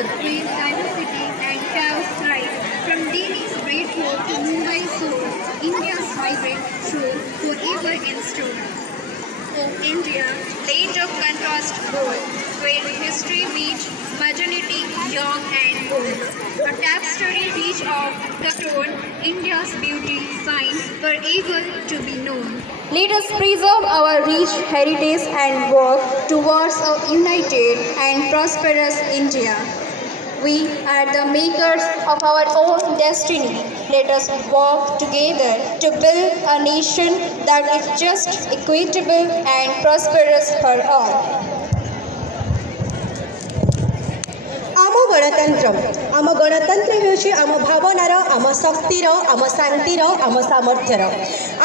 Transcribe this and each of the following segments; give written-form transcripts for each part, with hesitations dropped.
where diversity and chaos thrive. From Delhi's great wall to Mumbai's soul, India's vibrant soul forever enthroned. Oh India, land of contrast bold, where history meets modernity, young and old. A tapestry reach of the throne, India's beauty signs forever to be known. Let us preserve our rich heritage and work towards a united and prosperous India. We are the makers of our own destiny. Let us work together to build a nation that is just, equitable, and prosperous for all. आम गणतंत्र हेउछि आम भावनार आम शक्तिर आम शांतिर आम सामर्थ्यर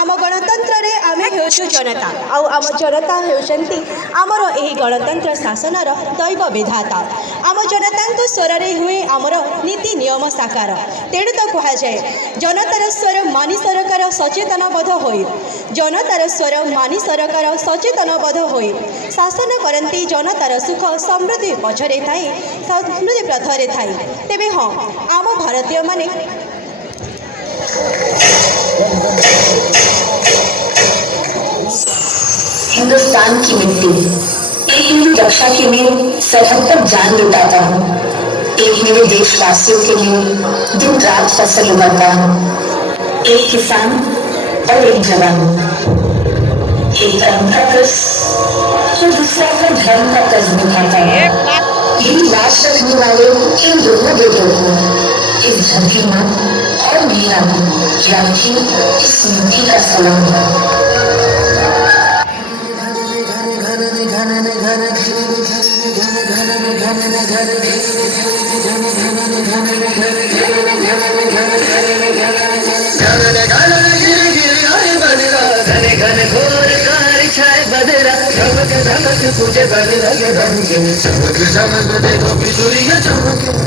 आम गणतंत्र रे आमे हेउछु जनता आम जनता हेउछंती आमर एही गणतंत्र शासनर दैव विधाता आम जनतांको स्वर रे हुए आमर नीति नियम साकार तेणु तो कहा जाए जनतार स्वर मानि सरकार सचेतनबद्ध होई जनतार स्वर मानि सरकार सचेतनबद्ध होई शासन करती जनतार सुख समृद्धि पछरे थाई समृद्धि प्रथरे थाई तेबे हाँ आम भारतीय माने हिंदुस्तान की मिट्टी एक मेरी रक्षा के लिए सरहद तक जान लुटाता हूँ। एक मेरे देशवासियों के लिए दिन रात फसल उगाता हूँ। एक किसान और एक जवान, एक धर्म का कर्ज तो दूसरा का धर्म का कर्ज निभाता है। यही लाश रखने वाले इन दोनों बेटों को इस धरती माँ और मीरा राखी इस मिट्टी का सलाम।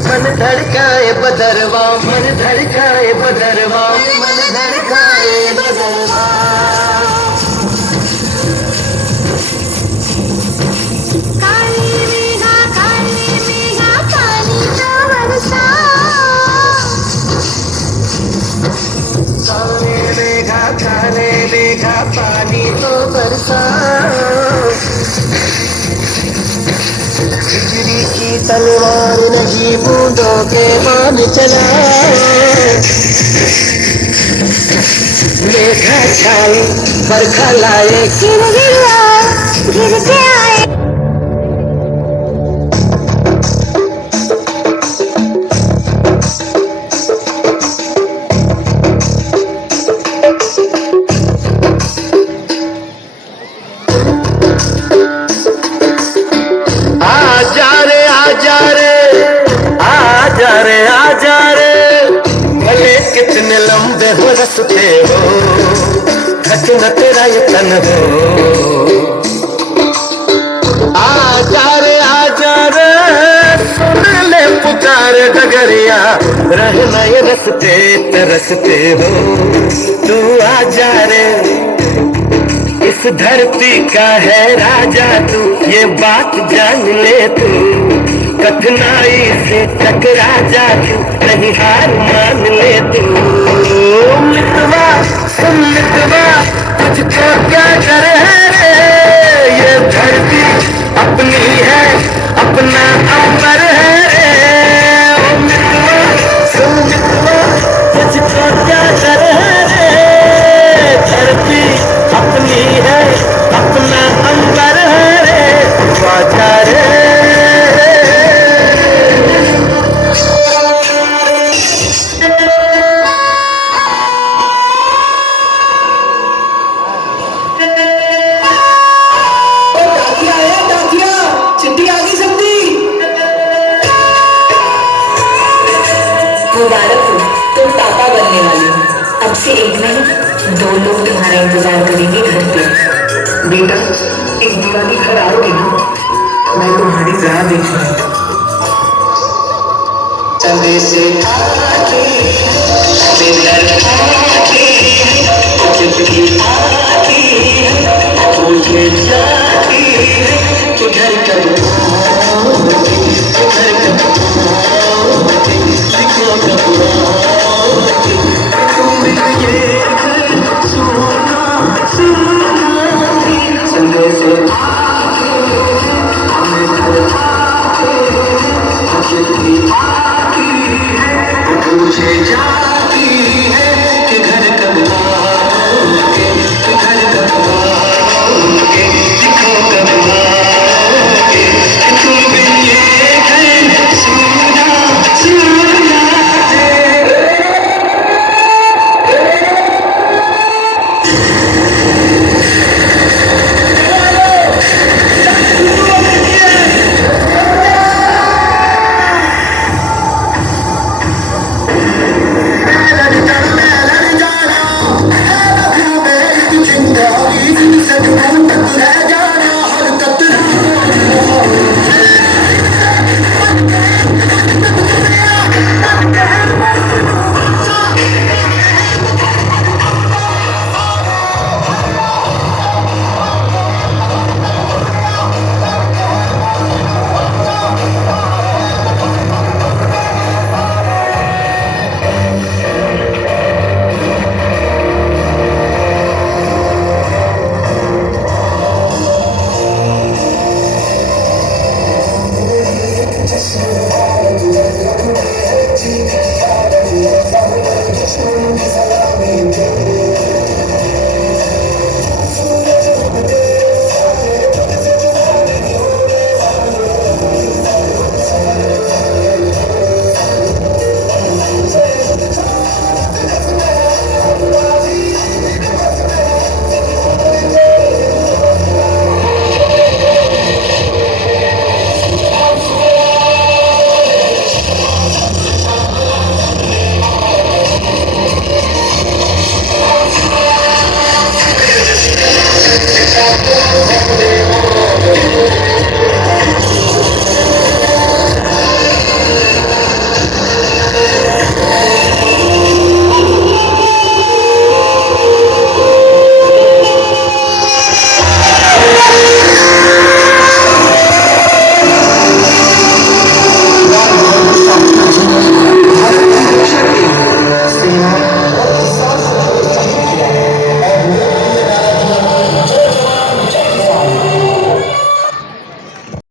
मन धड़काए बदरवा मन धड़काए बदरवा मन धड़काए बदरवा काली मेघा पानी का बरसा काले मेघा पानी तो बरसा बिजली की तलवार नहीं बूंदों के मान चला मेघा छाए बरखा लाए गिर के आए कितने लंबे हो रस्ते हो घटना तेरा ये तन हो आजा रे सुन ले पुकारे डगरिया रहना ये रस्ते तरसते हो तू आजा रे इस धरती का है राजा तू ये बात जान ले तू कठिनाई से टकरा जा तू नहीं हार मान ले तू मितवा सुन मितवा तुझको क्या करे रे ये धरती अपनी है अपना अंबर है रे ओ मितवा सुन मितवा तुझको क्या करे रे धरती अपनी है अपना अंबर है रे वाचा रे दो लोग तुम्हारा इंतजार करेंगे घर पे। बेटा एक दिवाली घर आओगे ना मैं तुम्हारी राह देख रहा हूँ चले से आके बेदर आके चुपकी आके मुझे जाके उधर कब Thank you.